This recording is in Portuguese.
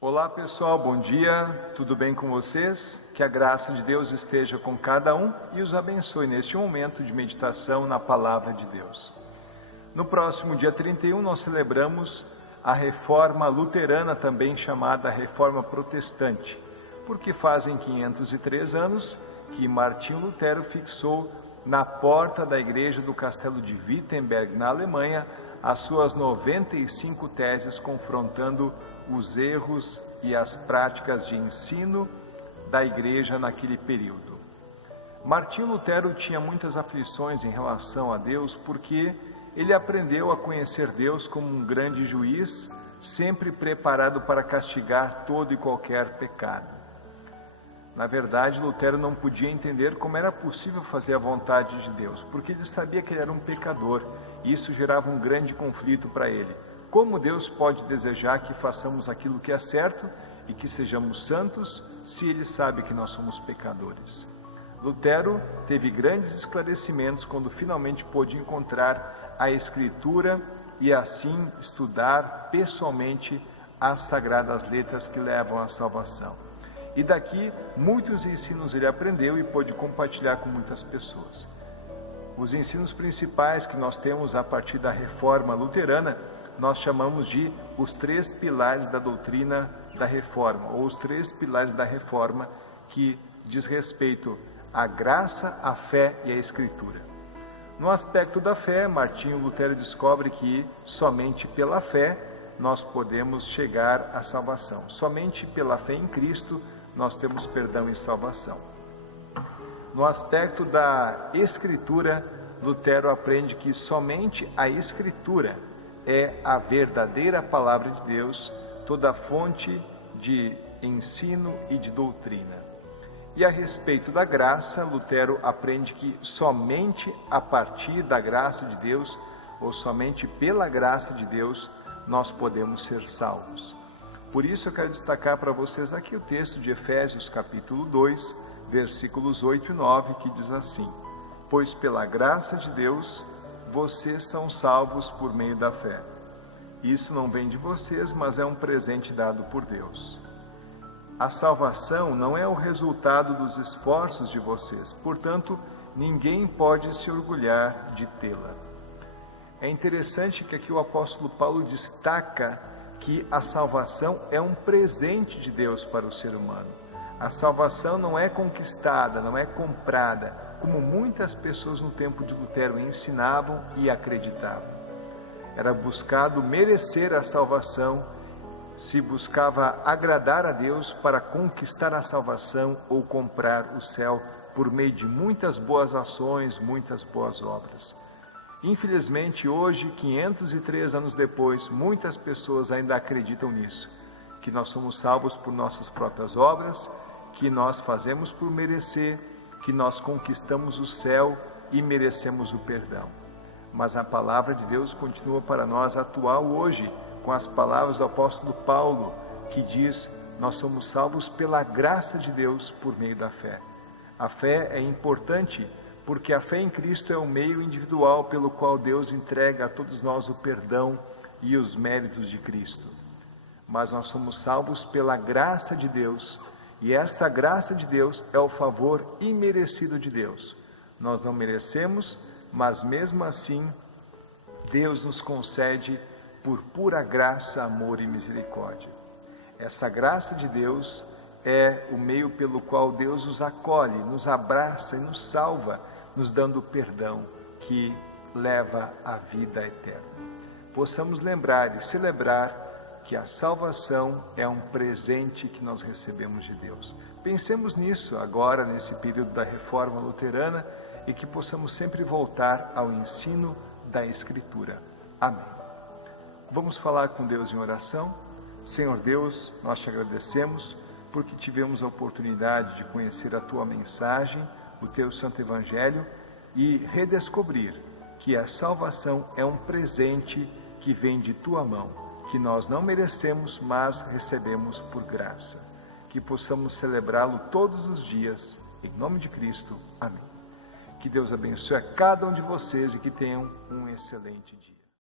Olá pessoal, bom dia, tudo bem com vocês? Que a graça de Deus esteja com cada um e os abençoe neste momento de meditação na Palavra de Deus. No próximo dia 31 nós celebramos a Reforma Luterana, também chamada Reforma Protestante, porque fazem 503 anos que Martinho Lutero fixou na porta da igreja do castelo de Wittenberg, na Alemanha, as suas 95 teses confrontando os erros e as práticas de ensino da igreja naquele período. Martinho Lutero tinha muitas aflições em relação a Deus porque ele aprendeu a conhecer Deus como um grande juiz, sempre preparado para castigar todo e qualquer pecado. Na verdade, Lutero não podia entender como era possível fazer a vontade de Deus, porque ele sabia que ele era um pecador e isso gerava um grande conflito para ele. Como Deus pode desejar que façamos aquilo que é certo e que sejamos santos, se Ele sabe que nós somos pecadores? Lutero teve grandes esclarecimentos quando finalmente pôde encontrar a Escritura e assim estudar pessoalmente as sagradas letras que levam à salvação. E daqui, muitos ensinos ele aprendeu e pôde compartilhar com muitas pessoas. Os ensinos principais que nós temos a partir da Reforma Luterana nós chamamos de os 3 pilares da doutrina da Reforma, ou os 3 pilares da Reforma, que diz respeito à graça, à fé e à Escritura. No aspecto da fé, Martinho Lutero descobre que somente pela fé nós podemos chegar à salvação. Somente pela fé em Cristo nós temos perdão e salvação. No aspecto da Escritura, Lutero aprende que somente a Escritura é a verdadeira palavra de Deus, toda fonte de ensino e de doutrina. E a respeito da graça, Lutero aprende que somente a partir da graça de Deus, ou somente pela graça de Deus, nós podemos ser salvos. Por isso eu quero destacar para vocês aqui o texto de Efésios capítulo 2, versículos 8 e 9, que diz assim: pois pela graça de Deus, vocês são salvos por meio da fé. Isso não vem de vocês, mas é um presente dado por Deus. A salvação não é o resultado dos esforços de vocês, portanto, ninguém pode se orgulhar de tê-la. É interessante que aqui o apóstolo Paulo destaca que a salvação é um presente de Deus para o ser humano. A salvação não é conquistada, não é comprada, como muitas pessoas no tempo de Lutero ensinavam e acreditavam. Era buscado merecer a salvação, se buscava agradar a Deus para conquistar a salvação ou comprar o céu por meio de muitas boas ações, muitas boas obras. Infelizmente, hoje, 503 anos depois, muitas pessoas ainda acreditam nisso, que nós somos salvos por nossas próprias obras, que nós fazemos por merecer, que nós conquistamos o céu e merecemos o perdão. Mas a palavra de Deus continua para nós atual hoje, com as palavras do apóstolo Paulo, que diz: nós somos salvos pela graça de Deus por meio da fé. A fé é importante porque a fé em Cristo é o meio individual pelo qual Deus entrega a todos nós o perdão e os méritos de Cristo. Mas nós somos salvos pela graça de Deus, e essa graça de Deus é o favor imerecido de Deus. Nós não merecemos, mas mesmo assim, Deus nos concede por pura graça, amor e misericórdia. Essa graça de Deus é o meio pelo qual Deus nos acolhe, nos abraça e nos salva, nos dando o perdão que leva à vida eterna. Possamos lembrar e celebrar que a salvação é um presente que nós recebemos de Deus. Pensemos nisso agora, nesse período da Reforma Luterana, e que possamos sempre voltar ao ensino da Escritura. Amém. Vamos falar com Deus em oração? Senhor Deus, nós te agradecemos porque tivemos a oportunidade de conhecer a tua mensagem, o teu Santo Evangelho, e redescobrir que a salvação é um presente que vem de tua mão, que nós não merecemos, mas recebemos por graça. Que possamos celebrá-lo todos os dias, em nome de Cristo. Amém. Que Deus abençoe a cada um de vocês e que tenham um excelente dia.